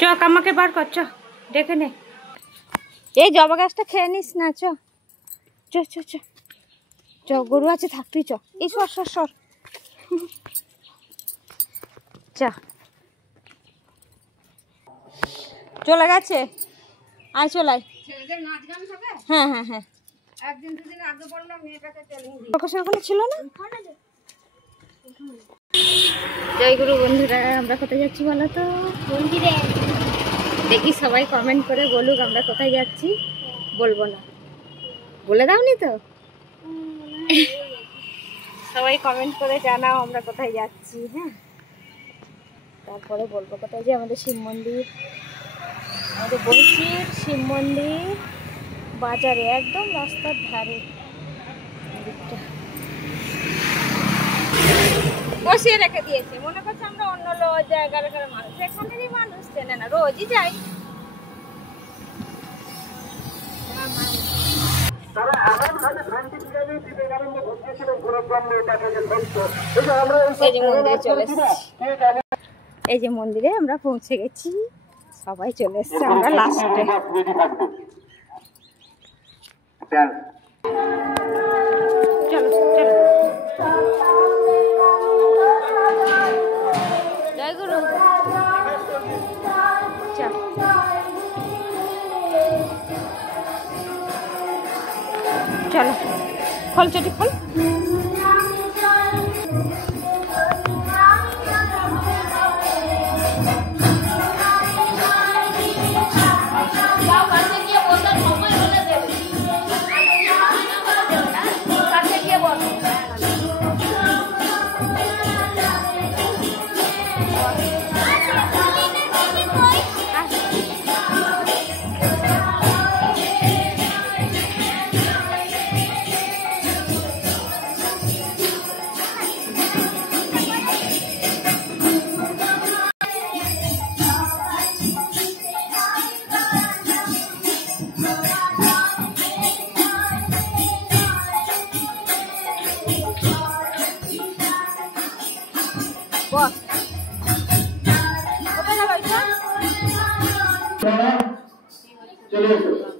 চ আমাকে বার কর, চ দেখে নে। এই জবা গাছটা খেয়ে নিস না, চ চ চ চ চ, গরু আছে থাক, তুই চ। এই সর সর সর, চ। চলে গেছে, আয় চলাই। হ্যাঁ হ্যাঁ হ্যাঁ, একদিন দুদিন আগে বললাম মেয়েটাকে ওখানে ছিল না। জয় গুরু বন্ধুরা, আমরা কোথায় যাচ্ছি বলো তো? মন্দিরে। দেখি সবাই কমেন্ট করে বলুক আমরা কোথায় যাচ্ছি। বলবো না, বলে দাওনি তো? সবাই কমেন্ট করে জানাও আমরা কোথায় যাচ্ছি। হ্যাঁ, তারপরে বলবো কোথায়। যে আমাদের শিব মন্দির, আমাদের বলছির শিব মন্দির বাজারে, একদম রাস্তার ধারে মন্দিরটা বসিয়ে রেখে দিয়েছে। মনে করছে আমরা অন্য জায়গার মানুষ, এখানেরই মানুষ, চেনে না, রোজই যাই। এই যে মন্দিরে আমরা পৌঁছে গেছি, সবাই চলে এসছে, আমরা লাস্টে। চলো চলো, জয় গুরু। চলো খোল, চটি খোল। चलो